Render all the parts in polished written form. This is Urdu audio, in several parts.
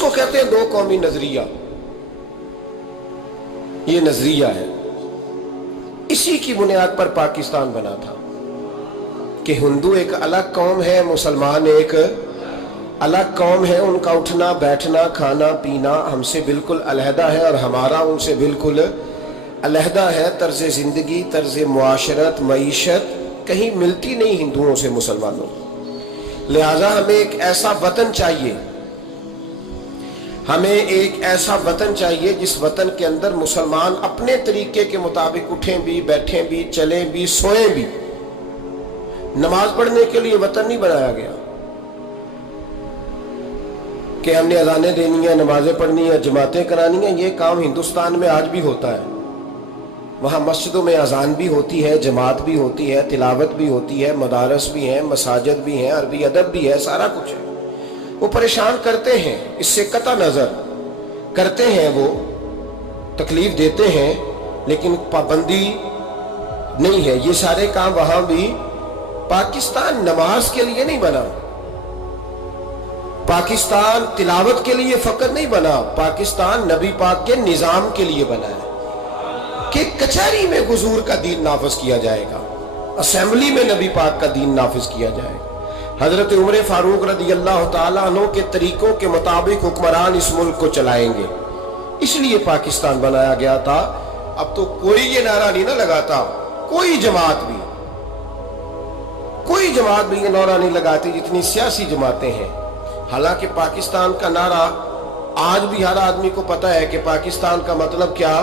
کو کہتے ہیں دو قومی نظریہ. یہ نظریہ ہے. اسی کی بنیاد پر پاکستان بنا تھا کہ ہندو ایک الگ قوم ہے، مسلمان ایک الگ قوم ہے، ان کا اٹھنا بیٹھنا کھانا پینا ہم سے بالکل علیحدہ ہے اور ہمارا ان سے بالکل علیحدہ ہے. طرز زندگی، طرز معاشرت، معیشت کہیں ملتی نہیں ہندوؤں سے مسلمانوں. لہذا ہمیں ایک ایسا وطن چاہیے، ہمیں ایک ایسا وطن چاہیے جس وطن کے اندر مسلمان اپنے طریقے کے مطابق اٹھیں بھی، بیٹھیں بھی، چلیں بھی، سوئیں بھی. نماز پڑھنے کے لیے وطن نہیں بنایا گیا کہ ہم نے اذانیں دینی ہیں، نمازیں پڑھنی ہیں، جماعتیں کرانی ہیں. یہ کام ہندوستان میں آج بھی ہوتا ہے. وہاں مسجدوں میں اذان بھی ہوتی ہے، جماعت بھی ہوتی ہے، تلاوت بھی ہوتی ہے، مدارس بھی ہیں، مساجد بھی ہیں، عربی ادب بھی ہے، سارا کچھ ہے. وہ پریشان کرتے ہیں، اس سے قطع نظر کرتے ہیں، وہ تکلیف دیتے ہیں، لیکن پابندی نہیں ہے. یہ سارے کام وہاں بھی. پاکستان نماز کے لیے نہیں بنا، پاکستان تلاوت کے لیے فقط نہیں بنا، پاکستان نبی پاک کے نظام کے لیے بنا ہے کہ کچہری میں حضور کا دین نافذ کیا جائے گا، اسمبلی میں نبی پاک کا دین نافذ کیا جائے گا. حضرت عمر فاروق رضی اللہ تعالیٰ عنہ کے طریقوں کے مطابق حکمران اس ملک کو چلائیں گے. اس لیے پاکستان بنایا گیا تھا. اب تو کوئی یہ نعرہ نہیں نہ لگاتا، کوئی جماعت بھی یہ نعرہ نہیں لگاتی جتنی سیاسی جماعتیں ہیں. حالانکہ پاکستان کا نعرہ آج بھی ہر آدمی کو پتہ ہے کہ پاکستان کا مطلب کیا،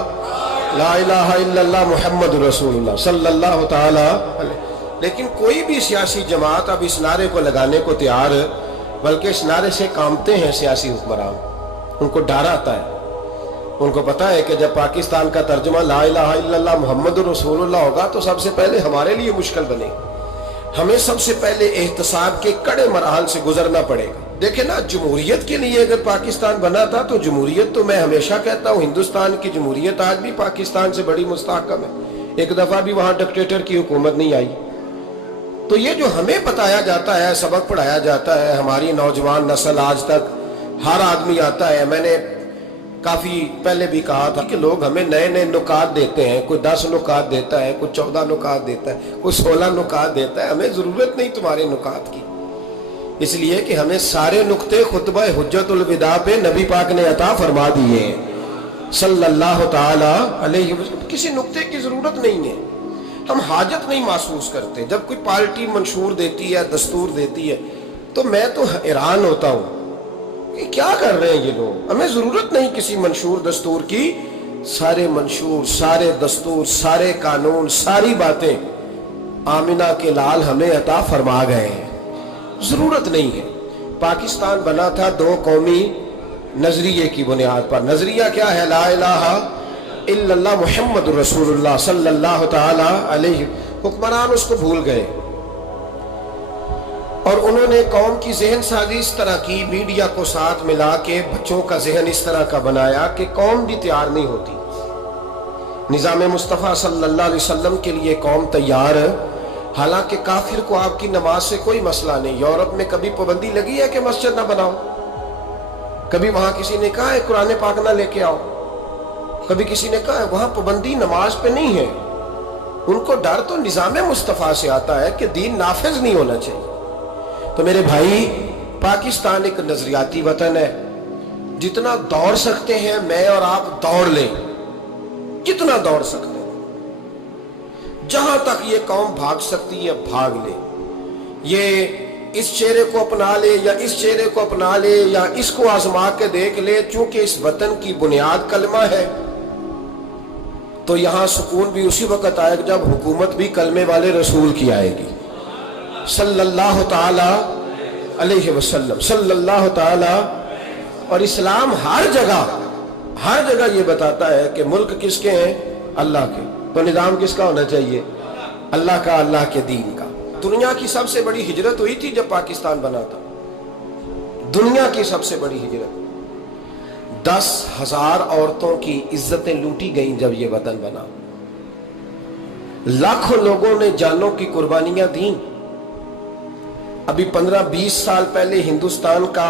لا الہ الا اللہ محمد رسول اللہ صلی اللہ تعالی علیہ. لیکن کوئی بھی سیاسی جماعت اب اس نعرے کو لگانے کو تیار، بلکہ اس نعرے سے کامتے ہیں سیاسی حکمران. ان کو ڈر آتا ہے، ان کو پتا ہے کہ جب پاکستان کا ترجمہ لا الہ الا اللہ محمد رسول اللہ ہوگا تو سب سے پہلے ہمارے لیے مشکل بنے. ہمیں سب سے پہلے احتساب کے کڑے مراحل سے گزرنا پڑے گا. دیکھیں نا، جمہوریت کے لیے اگر پاکستان بنا تھا تو جمہوریت تو میں ہمیشہ کہتا ہوں ہندوستان کی جمہوریت آج بھی پاکستان سے بڑی مستحکم ہے. ایک دفعہ بھی وہاں ڈکٹیٹر کی حکومت نہیں آئی. تو یہ جو ہمیں بتایا جاتا ہے، سبق پڑھایا جاتا ہے، ہماری نوجوان نسل آج تک ہر آدمی آتا ہے. میں نے کافی پہلے بھی کہا تھا کہ لوگ ہمیں نئے نئے نکات دیتے ہیں، کوئی 10 نکات دیتا ہے، کوئی 14 نکات دیتا ہے، کوئی 16 نکات دیتا ہے. ہمیں ضرورت نہیں تمہارے نکات کی، اس لیے کہ ہمیں سارے نقطے خطبہ حجت الوداع پہ نبی پاک نے عطا فرما دیے ہیں صلی اللہ تعالی علیہ وسلم. کسی نقطے کی ضرورت نہیں ہے، ہم حاجت نہیں محسوس کرتے. جب کوئی پارٹی منشور دیتی ہے، دستور دیتی ہے، تو میں تو حیران ہوتا ہوں کہ کیا کر رہے ہیں یہ لوگ. ہمیں ضرورت نہیں کسی منشور دستور کی. سارے منشور، سارے دستور، سارے قانون، ساری باتیں آمنہ کے لال ہمیں عطا فرما گئے ہیں. ضرورت نہیں ہے. پاکستان بنا تھا دو قومی نظریے کی بنیاد پر. نظریہ کیا ہے؟ لا الہ الا اللہ محمد رسول اللہ صلی اللہ تعالی علیہ. حکمران اس کو بھول گئے اور انہوں نے قوم کی ذہن سازی اس طرح کی، میڈیا کو ساتھ ملا کے بچوں کا ذہن اس طرح کا بنایا کہ قوم بھی تیار نہیں ہوتی. نظام مصطفیٰ صلی اللہ علیہ وسلم کے لیے قوم تیار ہے. حالانکہ کافر کو آپ کی نماز سے کوئی مسئلہ نہیں. یورپ میں کبھی پابندی لگی ہے کہ مسجد نہ بناؤ؟ کبھی وہاں کسی نے کہا ہے قرآن پاک نہ لے کے آؤ؟ کبھی کسی نے کہا ہے؟ وہاں پابندی نماز پہ نہیں ہے. ان کو ڈر تو نظام مصطفیٰ سے آتا ہے کہ دین نافذ نہیں ہونا چاہیے. تو میرے بھائی، پاکستان ایک نظریاتی وطن ہے. جتنا دوڑ سکتے ہیں میں اور آپ دوڑ لیں، جتنا دوڑ سکتے ہیں. جہاں تک یہ قوم بھاگ سکتی ہے بھاگ لے. یہ اس چہرے کو اپنا لے یا اس چہرے کو اپنا لے یا اس کو آزما کے دیکھ لے. چونکہ اس وطن کی بنیاد کلمہ ہے تو یہاں سکون بھی اسی وقت آئے گا جب حکومت بھی کلمے والے رسول کی آئے گی صلی اللہ تعالی علیہ وسلم صلی اللہ تعالی. اور اسلام ہر جگہ یہ بتاتا ہے کہ ملک کس کے ہیں؟ اللہ کے. تو نظام کس کا ہونا چاہیے؟ اللہ کا، اللہ کے دین کا. دنیا کی سب سے بڑی ہجرت ہوئی تھی جب پاکستان بنا تھا. دنیا کی سب سے بڑی ہجرت. 10,000 عورتوں کی عزتیں لوٹی گئیں جب یہ وطن بنا. لاکھوں لوگوں نے جانوں کی قربانیاں دیں. ابھی 15-20 سال پہلے ہندوستان کا